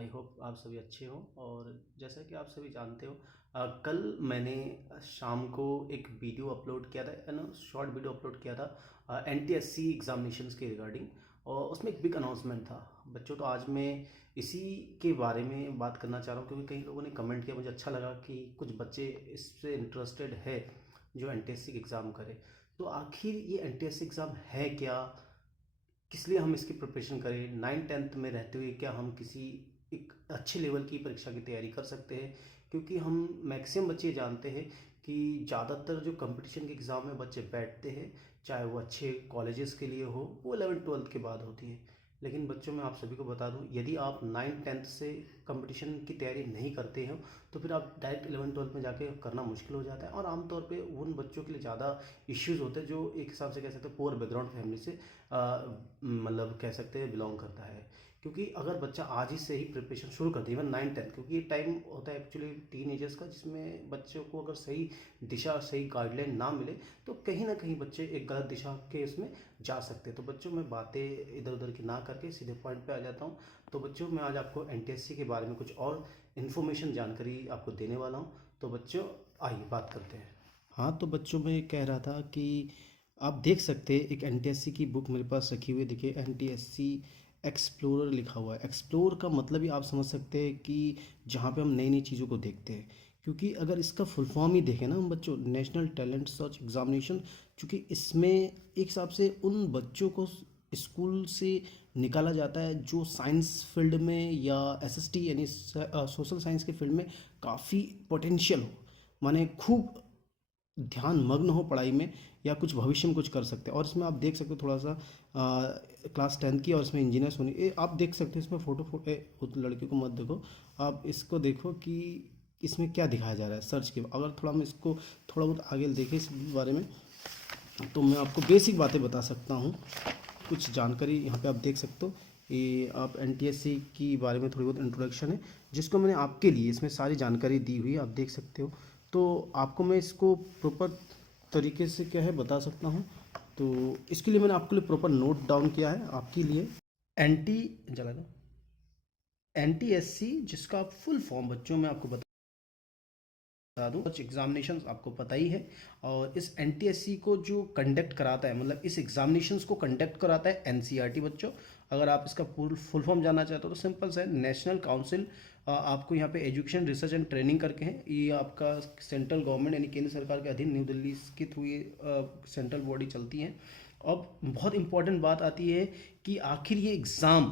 I hope आप सभी अच्छे हो। और जैसा कि आप सभी जानते हो, कल मैंने शाम को एक वीडियो अपलोड किया था, ना शॉर्ट वीडियो अपलोड किया था एनटीएससी एग्जामिनेशंस के रिगार्डिंग। और उसमें एक बिग अनाउंसमेंट था बच्चों। तो आज मैं इसी के बारे में बात करना चाह रहा हूँ, क्योंकि कई लोगों ने कमेंट किया, मुझे अच्छा लगा कि कुछ बच्चे इससे इंटरेस्टेड है जो एनटीएससी एग्ज़ाम करे। तो आखिर ये एनटीएससी एग्ज़ाम है क्या, किस लिए हम इसकी प्रिपरेशन करें, 9th 10th में रहते हुए क्या हम किसी एक अच्छे लेवल की परीक्षा की तैयारी कर सकते हैं। क्योंकि हम मैक्सिमम बच्चे जानते हैं कि ज़्यादातर जो कंपटीशन के एग्ज़ाम में बच्चे बैठते हैं, चाहे वो अच्छे कॉलेजेस के लिए हो, वो 11th 12th के बाद होती है। लेकिन बच्चों में आप सभी को बता दूं, यदि आप 9th 10th से कंपटीशन की तैयारी नहीं करते हो तो फिर आप डायरेक्ट 11th 12th में जाके करना मुश्किल हो जाता है। और आमतौर पे उन बच्चों के लिए ज़्यादा इश्यूज होते हैं जो एक हिसाब से कह सकते हैं पुअर बैकग्राउंड फैमिली से मतलब कह सकते हैं बिलोंग करता है। क्योंकि अगर बच्चा आज ही से ही प्रिपरेशन शुरू कर दे, इवन 9th 10th, क्योंकि ये टाइम होता है एक्चुअली टीन एजर्स का, जिसमें बच्चों को अगर सही दिशा सही गाइडलाइन ना मिले तो कहीं ना कहीं बच्चे एक गलत दिशा के इसमें जा सकते हैं। तो बच्चों में बातें इधर उधर की ना करके सीधे पॉइंट पे आ जाता हूँ। तो बच्चों मैं आज आपको एनटीएससी के बारे में कुछ और इन्फॉर्मेशन जानकारी आपको देने वाला हूँ। तो बच्चों आइए बात करते हैं। हाँ, तो बच्चों में कह रहा था कि आप देख सकते हैं एक एनटीएससी की बुक मेरे पास रखी हुई है। देखिए, एनटीएससी एक्सप्लोरर लिखा हुआ है। एक्सप्लोर का मतलब ही आप समझ सकते हैं कि जहाँ पे हम नई नई चीज़ों को देखते हैं। क्योंकि अगर इसका फुल फॉर्म ही देखें ना हम बच्चों, नेशनल टैलेंट सर्च एग्जामिनेशन, चूँकि इसमें एक हिसाब से उन बच्चों को स्कूल से निकाला जाता है जो साइंस फील्ड में या एसएसटी यानी सोशल साइंस के फील्ड में काफ़ी पोटेंशियल हो, माने खूब ध्यान मग्न हो पढ़ाई में, या कुछ भविष्य में कुछ कर सकते हैं। और इसमें आप देख सकते हो थोड़ा सा क्लास 10th की, और इसमें इंजीनियर्स होनी ये आप देख सकते हो। इसमें उस लड़के को मत देखो, आप इसको देखो कि इसमें क्या दिखाया जा रहा है सर्च के। अगर थोड़ा हम इसको थोड़ा बहुत आगे देखें इस बारे में, तो मैं आपको बेसिक बातें बता सकता हूँ। कुछ जानकारी यहाँ पे आप देख सकते हो। ये आप एनटीएससी की बारे में थोड़ी बहुत इंट्रोडक्शन है, जिसको मैंने आपके लिए इसमें सारी जानकारी दी हुई है, आप देख सकते हो। तो आपको मैं इसको प्रॉपर तरीके से क्या है बता सकता हूँ। तो इसके लिए मैंने आपके लिए प्रॉपर नोट डाउन किया है आपके लिए। एनटी जला दो एनटीएससी, जिसका फुल फॉर्म बच्चों में आपको बता दूं, कुछ एग्जामिनेशंस आपको पता ही है। और इस एनटीएससी को जो कंडक्ट कराता है, मतलब इस एग्जामिनेशंस को कंडक्ट कराता है एनसीईआरटी बच्चों। अगर आप इसका फुल फॉर्म जानना चाहते हो तो सिंपल सा है, नेशनल काउंसिल आपको यहाँ पे एजुकेशन रिसर्च एंड ट्रेनिंग करके है। ये आपका सेंट्रल गवर्नमेंट यानी केंद्र सरकार के अधीन न्यू दिल्ली के थ्रू ये सेंट्रल बॉडी चलती है। अब बहुत इंपॉर्टेंट बात आती है कि आखिर ये एग्ज़ाम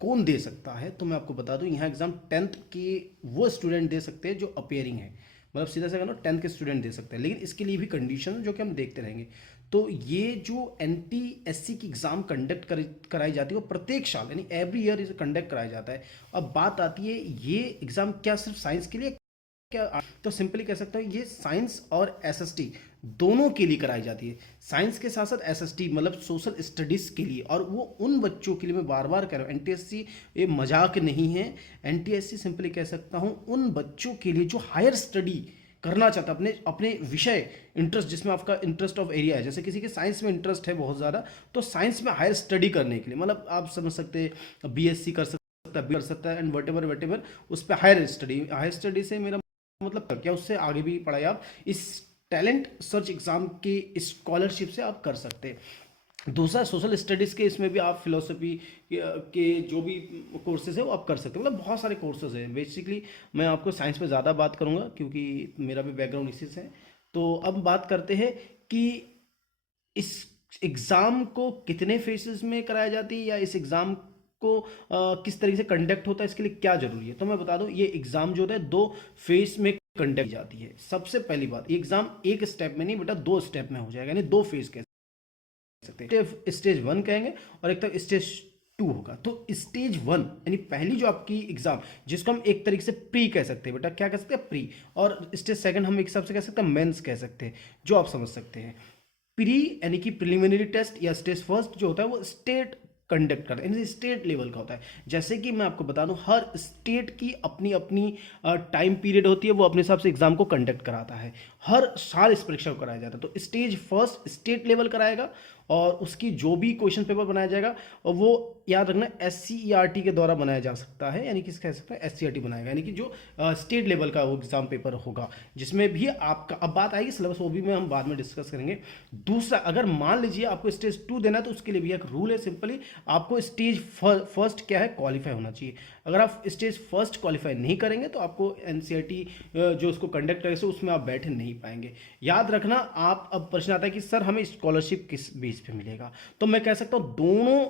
कौन दे सकता है। तो मैं आपको बता दूं, यहाँ एग्ज़ाम 10th के वो स्टूडेंट दे सकते हैं जो अपेयरिंग है, मतलब सीधा सा कहना 10th के स्टूडेंट दे सकते हैं। लेकिन इसके लिए भी कंडीशन है जो कि हम देखते रहेंगे। तो ये जो एनटीएससी की एग्ज़ाम कंडक्ट कराई जाती है वो प्रत्येक साल यानी एवरी ईयर इसे कंडक्ट कराया जाता है। अब बात आती है ये एग्ज़ाम क्या सिर्फ साइंस के लिए क्या, तो सिंपली कह सकता हूँ ये साइंस और एसएसटी दोनों के लिए कराई जाती है। साइंस के साथ साथ एसएसटी मतलब सोशल स्टडीज के लिए, और वो उन बच्चों के लिए, मैं बार बार कह रहा हूँ एनटीएससी ये मजाक नहीं है। एनटीएससी सिंपली कह सकता हूँ उन बच्चों के लिए जो हायर स्टडी करना चाहता है, अपने अपने विषय इंटरेस्ट, जिसमें आपका इंटरेस्ट ऑफ एरिया है। जैसे किसी के साइंस में इंटरेस्ट है बहुत ज़्यादा, तो साइंस में हायर स्टडी करने के लिए, मतलब आप समझ सकते हैं बीएससी कर सकता है, कर सकता है, एंड वट एवर उस पर हायर स्टडी से मेरा मतलब क्या, उससे आगे भी पढ़ाई आप इस टैलेंट सर्च एग्जाम की स्कॉलरशिप से आप कर सकते हैं। दूसरा सोशल स्टडीज़ के, इसमें भी आप फिलोसफी के जो भी कोर्सेज है वो आप कर सकते हो। मतलब बहुत सारे कोर्सेज हैं। बेसिकली मैं आपको साइंस पे ज़्यादा बात करूँगा क्योंकि मेरा भी बैकग्राउंड इसी से है। तो अब बात करते हैं कि इस एग्ज़ाम को कितने फेसेस में कराया जाती है, या इस एग्ज़ाम को किस तरीके से कंडक्ट होता है, इसके लिए क्या जरूरी है। तो मैं बता दूं, ये एग्ज़ाम जो है 2 फेज में कंडक्ट जाती है। सबसे पहली बात, ये एग्ज़ाम एक स्टेप में नहीं बेटा 2 स्टेप में हो जाएगा, यानी 2 फेज कह सकते हैं। स्टेज 1 कहेंगे और एक तक स्टेज 2 होगा। तो स्टेज 1 यानी पहली जो आपकी एग्जाम, जिसको हम एक तरीके से प्री कह सकते हैं बेटा, क्या कह सकते हैं प्री। और स्टेज 2 हम एक हिसाब से कह सकते हैं मेंस कह सकते हैं, जो आप समझ सकते हैं। प्री यानी कि प्रिलिमिनरी टेस्ट या स्टेज 1 जो होता है वो स्टेट कंडक्ट करता है, यानी स्टेट लेवल का होता है। जैसे कि मैं आपको बता दूं, हर स्टेट की अपनी अपनी टाइम पीरियड होती है, वो अपने हिसाब से एग्जाम को कंडक्ट कराता है। हर साल इस परीक्षा को कराया जाता है। तो स्टेज फर्स्ट स्टेट लेवल कराएगा और उसकी जो भी क्वेश्चन पेपर बनाया जाएगा और वो याद रखना SCERT के द्वारा बनाया जा सकता है, यानी कि कह सकते हैं SCERT बनाएगा, यानी कि जो स्टेट लेवल का वो एग्जाम पेपर होगा, जिसमें भी आपका अब बात आएगी सिलेबस, वो भी मैं हम बाद में डिस्कस करेंगे। दूसरा, अगर मान लीजिए आपको स्टेज 2 देना है तो उसके लिए भी एक रूल है, सिंपली आपको स्टेज फर्स्ट क्या है, क्वालिफाई होना चाहिए। अगर आप स्टेज फर्स्ट क्वालिफाई नहीं करेंगे तो आपको NCERT जो उसको कंडक्ट करेगा उसमें आप बैठ नहीं पाएंगे। याद रखना, आप अब प्रश्न आता है कि सर हमें स्कॉलरशिप किस बेस पे मिलेगा, तो मैं कह सकता हूं दोनों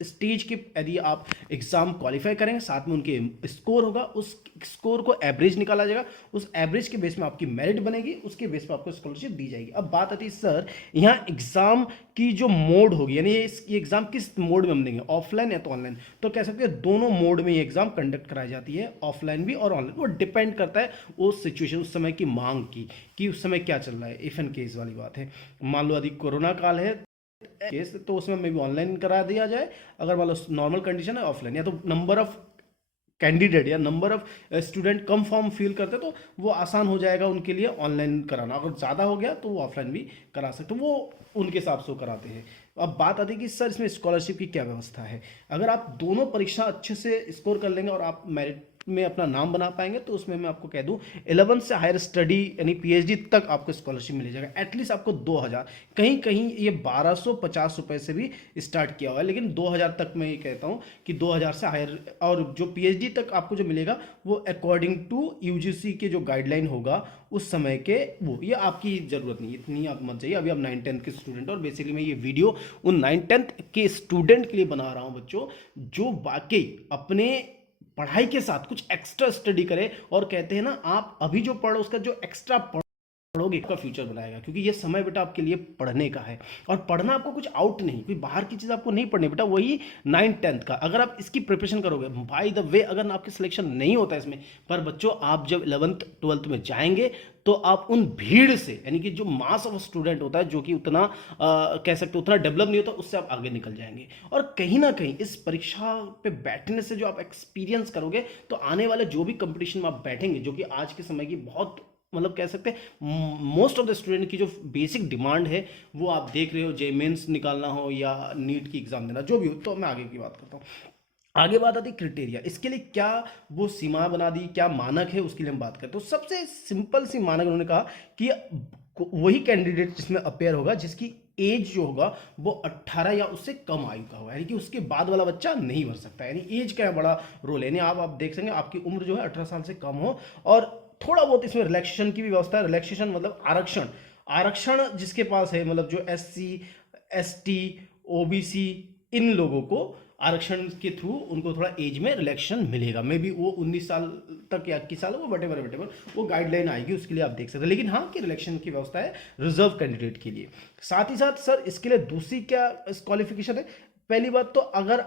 स्टेज के यदि आप एग्जाम क्वालिफाई करेंगे, साथ में उनके स्कोर होगा, उस स्कोर को एवरेज निकाला जाएगा, उस एवरेज के बेस में आपकी मेरिट बनेगी, उसके बेस पे आपको स्कॉलरशिप दी जाएगी। अब बात आती है सर यहाँ एग्जाम की जो मोड होगी, यानी ये एग्जाम किस मोड में हम देंगे, ऑफलाइन या तो ऑनलाइन, तो कह सकते हैं दोनों मोड में ये एग्जाम कंडक्ट कराई जाती है, ऑफलाइन भी और ऑनलाइन। वो डिपेंड करता है उस सिचुएशन, उस समय की मांग की, कि उस समय क्या चल रहा है, इफ एंड केस वाली बात है। मान लो यदि कोरोना काल है केस तो उसमें मे भी ऑनलाइन करा दिया जाए, अगर मान लो नॉर्मल कंडीशन है ऑफलाइन, या तो नंबर ऑफ कैंडिडेट या नंबर ऑफ स्टूडेंट कम फॉर्म फिल करते तो वो आसान हो जाएगा उनके लिए ऑनलाइन कराना, अगर ज़्यादा हो गया तो वो ऑफलाइन भी करा सकते, वो उनके हिसाब से कराते हैं। अब बात आती है कि सर इसमें स्कॉलरशिप की क्या व्यवस्था है। अगर आप दोनों परीक्षा अच्छे से स्कोर कर लेंगे और आप मेरिट में अपना नाम बना पाएंगे तो उसमें मैं आपको कह दूं 11th से हायर स्टडी यानी PhD तक आपको स्कॉलरशिप मिल जाएगा। एटलीस्ट आपको 2000, कहीं कहीं ये 1250 रुपए से भी स्टार्ट किया हुआ है, लेकिन 2000 तक मैं ये कहता हूं कि 2000 से हायर, और जो PhD तक आपको जो मिलेगा वो अकॉर्डिंग टू UGC के जो गाइडलाइन होगा उस समय के, वो ये आपकी जरूरत नहीं, इतनी आप मत जाइए। अभी आप 9th-10th के स्टूडेंट, और बेसिकली मैं ये वीडियो उन 9th-10th के स्टूडेंट के लिए बना रहा हूं बच्चों, जो वाकई अपने पढ़ाई के साथ कुछ एक्स्ट्रा स्टडी करें, और कहते हैं ना आप अभी जो पढ़ो उसका जो एक्स्ट्रा पढ़ोगे आपका फ्यूचर बनाएगा, क्योंकि ये समय बेटा आपके लिए पढ़ने का है, और पढ़ना आपको कुछ आउट नहीं, कोई बाहर की चीज़ आपको नहीं पढ़नी बेटा, वही 9th-10th का अगर आप इसकी प्रिपरेशन करोगे, बाय द वे अगर आपकी सिलेक्शन नहीं होता इसमें, पर बच्चों आप जब 11th-12th में जाएंगे तो आप उन भीड़ से, यानी कि जो मास ऑफ स्टूडेंट होता है जो कि उतना कह सकते उतना डेवलप नहीं होता, उससे आप आगे निकल जाएंगे। और कहीं ना कहीं इस परीक्षा पे बैठने से जो आप एक्सपीरियंस करोगे, तो आने वाले जो भी कंपटीशन में आप बैठेंगे, जो कि आज के समय की बहुत मतलब कह सकते हैं मोस्ट ऑफ द स्टूडेंट की जो बेसिक डिमांड है, वो आप देख रहे हो, जे मेंस निकालना हो या नीट की एग्जाम देना, जो भी हो, तो मैं आगे की बात करता हूँ। आगे बात आती है क्राइटेरिया, इसके लिए क्या वो सीमा बना दी, क्या मानक है, उसके लिए हम बात करते हैं। तो सबसे सिंपल सी मानक उन्होंने कहा कि वही कैंडिडेट जिसमें अपेयर होगा जिसकी एज जो होगा वो 18 या उससे कम आयु का होगा, यानी कि उसके बाद वाला बच्चा नहीं भर सकता। यानी एज का बड़ा रोल है, यानी आप देख सकेंगे आपकी उम्र जो है 18 साल से कम हो, और थोड़ा बहुत इसमें रिलैक्सेशन की भी व्यवस्था है। रिलैक्सेशन मतलब आरक्षण, आरक्षण जिसके पास है, मतलब जो SC ST OBC इन लोगों को आरक्षण के थ्रू उनको थोड़ा एज में रिलैक्सेशन मिलेगा, मे बी वो 19 साल तक या 21 साल, वो वटेवर वो गाइडलाइन आएगी, उसके लिए आप देख सकते हैं। लेकिन हाँ कि रिलैक्सेशन की व्यवस्था है रिजर्व कैंडिडेट के लिए। साथ ही साथ सर इसके लिए दूसरी क्या क्वालिफिकेशन है, पहली बात तो अगर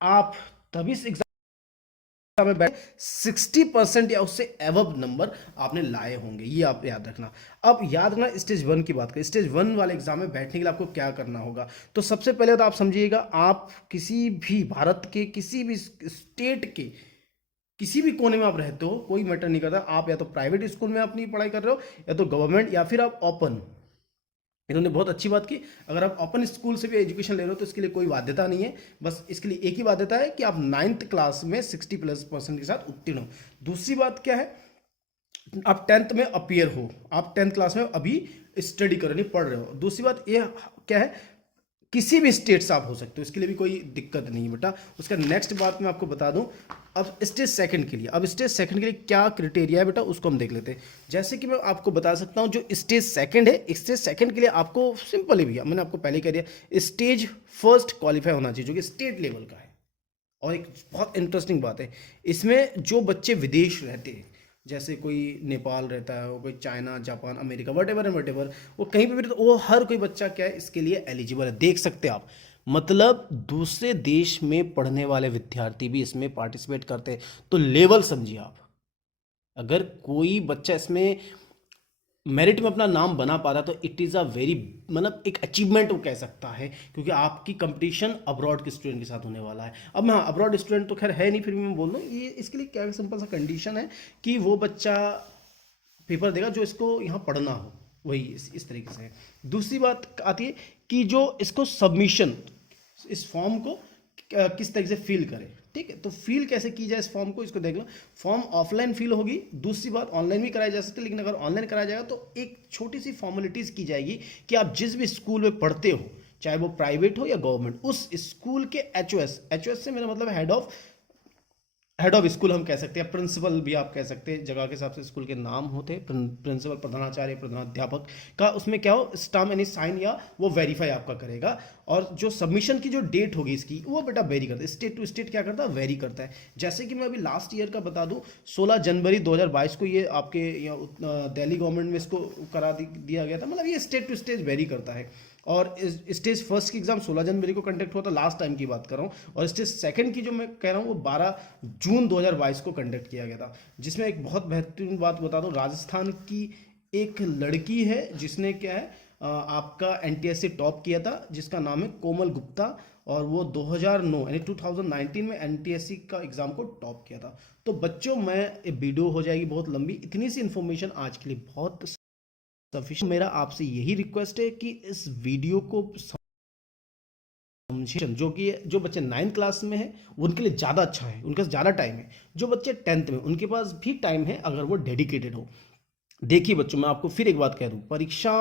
आप तभी में 60% या उससे एवब नंबर आपने लाए होंगे, ये आप याद रखना। अब याद रखना स्टेज 1 की बात करें, स्टेज 1 वाले एग्जाम में बैठने के लिए आपको क्या करना होगा। तो सबसे पहले तो आप समझिएगा, आप किसी भी भारत के किसी भी स्टेट के किसी भी कोने में आप रहते हो, कोई मैटर नहीं करता, आप या तो प्राइवेट स्कूल में अपनी पढ़ाई कर रहे हो, या तो गवर्नमेंट, या फिर आप ओपन। इन्होंने बहुत अच्छी बात की, अगर आप ओपन स्कूल से भी एजुकेशन ले रहे हो तो इसके लिए कोई बाध्यता नहीं है, बस इसके लिए एक ही बाध्यता है कि आप 9th क्लास में 60+% के साथ उत्तीर्ण हो। दूसरी बात क्या है, आप 10th में अपियर हो, आप 10th क्लास में अभी स्टडी कर रहे, पढ़ रहे हो। दूसरी बात ये क्या है, किसी भी स्टेट से आप हो सकते हो, इसके लिए भी कोई दिक्कत नहीं है बेटा। उसका नेक्स्ट बात मैं आपको बता दूं, अब स्टेज सेकंड के लिए, अब स्टेज सेकंड के लिए क्या क्राइटेरिया है बेटा, उसको हम देख लेते हैं। जैसे कि मैं आपको बता सकता हूं, जो स्टेज सेकंड है, स्टेज सेकंड के लिए आपको सिंपल ही भैया, मैंने आपको पहले कह दिया, स्टेज फर्स्ट क्वालिफाई होना चाहिए, जो कि स्टेट लेवल का है। और एक बहुत इंटरेस्टिंग बात है, इसमें जो बच्चे विदेश रहते हैं, जैसे कोई नेपाल रहता है, कोई चाइना, जापान, अमेरिका, वटेवर वो कहीं पे भी, तो वो हर कोई बच्चा क्या है इसके लिए एलिजिबल है। देख सकते हैं आप, मतलब दूसरे देश में पढ़ने वाले विद्यार्थी भी इसमें पार्टिसिपेट करते हैं, तो लेवल समझिए आप। अगर कोई बच्चा इसमें मेरिट में अपना नाम बना पाता तो इट इज़ अ वेरी, मतलब एक अचीवमेंट वो कह सकता है, क्योंकि आपकी कंपटीशन अब्रॉड के स्टूडेंट के साथ होने वाला है। अब हाँ, अब्रॉड स्टूडेंट तो खैर है नहीं, फिर भी मैं बोल दूँ ये इसके लिए क्या सिंपल सा कंडीशन है कि वो बच्चा पेपर देगा जो इसको यहाँ पढ़ना हो, वही इस तरीके से है। दूसरी बात आती है कि जो इसको सबमिशन, इस फॉर्म को किस तरीके से फिल करें, ठीक है। तो फिल कैसे की जाए इस फॉर्म को, इसको देख लो। फॉर्म ऑफलाइन फिल होगी, दूसरी बात ऑनलाइन भी कराई जा सकती है, लेकिन अगर ऑनलाइन कराया जाएगा तो एक छोटी सी फॉर्मेलिटीज की जाएगी कि आप जिस भी स्कूल में पढ़ते हो, चाहे वो प्राइवेट हो या गवर्नमेंट, उस स्कूल के एचओएस से मेरा मतलब हेड ऑफ स्कूल हम कह सकते हैं, प्रिंसिपल भी आप कह सकते हैं, जगह के हिसाब से स्कूल के नाम होते हैं, प्रिंसिपल, प्रधानाचार्य, प्रधानाध्यापक का उसमें क्या हो स्टाम्प यानी साइन या वो वेरीफाई आपका करेगा। और जो सबमिशन की जो डेट होगी इसकी, वो बेटा वेरी करता है, स्टेट टू स्टेट क्या करता है, वेरी करता है। जैसे कि मैं अभी लास्ट ईयर का बता दूं, 16 जनवरी 2022 को ये आपके दिल्ली गवर्नमेंट में इसको करा दिया गया था। मतलब ये स्टेट टू स्टेट वेरी करता है। और स्टेज फर्स्ट की एग्जाम 16 जनवरी को कंडक्ट हुआ था, लास्ट टाइम की बात कर रहा हूँ। और स्टेज सेकंड की जो मैं कह रहा हूँ वो 12 जून 2022 को कंडक्ट किया गया था। जिसमें एक बहुत बेहतरीन बात बता दूँ, राजस्थान की एक लड़की है जिसने क्या है आपका एनटीएससी टॉप किया था, जिसका नाम है कोमल गुप्ता। और वो 2009 यानी 2019 में एनटीएससी का एग्जाम को टॉप किया था। तो बच्चों, मैं वीडियो हो जाएगी बहुत लंबी, इतनी सी इन्फॉर्मेशन आज के लिए बहुत सफिशिएंट। मेरा आपसे यही रिक्वेस्ट है कि इस वीडियो को समझे, जो बच्चे 9th क्लास में है उनके लिए ज़्यादा अच्छा है, उनके पास ज़्यादा टाइम है। जो बच्चे 10th में, उनके पास भी टाइम है अगर वो डेडिकेटेड हो। देखिए बच्चों, मैं आपको फिर एक बात कह दूं, परीक्षा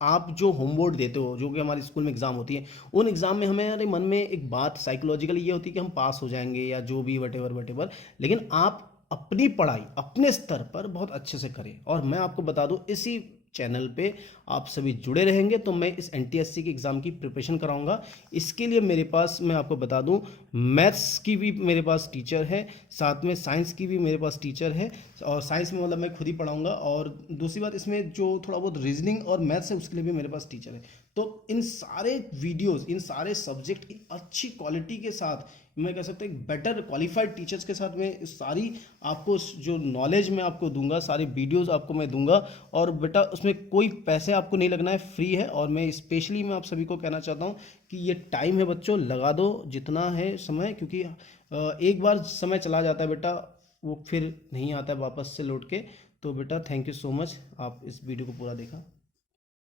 आप जो होमवर्क देते हो, जो कि हमारे स्कूल में एग्जाम होती है, उन एग्जाम में हमारे मन में एक बात साइकोलॉजिकली ये होती है कि हम पास हो जाएंगे या जो भी वटेवर। लेकिन आप अपनी पढ़ाई अपने स्तर पर बहुत अच्छे से करें। और मैं आपको बता दूं, इसी चैनल पे आप सभी जुड़े रहेंगे तो मैं इस एनटीएससी के एग्ज़ाम की प्रिपरेशन कराऊंगा। इसके लिए मेरे पास, मैं आपको बता दूं, मैथ्स की भी मेरे पास टीचर है, साथ में साइंस की भी मेरे पास टीचर है। और साइंस में मतलब मैं खुद ही पढ़ाऊंगा। और दूसरी बात, इसमें जो थोड़ा बहुत रीजनिंग और मैथ्स है उसके लिए भी मेरे पास टीचर है। तो इन सारे वीडियोस, इन सारे सब्जेक्ट अच्छी क्वालिटी के साथ, मैं कह सकता हूँ एक बेटर क्वालिफाइड टीचर्स के साथ में सारी आपको जो नॉलेज मैं आपको दूंगा, सारी वीडियोस आपको मैं दूंगा। और बेटा उसमें कोई पैसे आपको नहीं लगना है, फ्री है। और मैं स्पेशली मैं आप सभी को कहना चाहता हूँ कि ये टाइम है बच्चों, लगा दो जितना है समय, क्योंकि एक बार समय चला जाता है बेटा, वो फिर नहीं आता है वापस से लौट के। तो बेटा थैंक यू सो मच, आप इस वीडियो को पूरा देखा।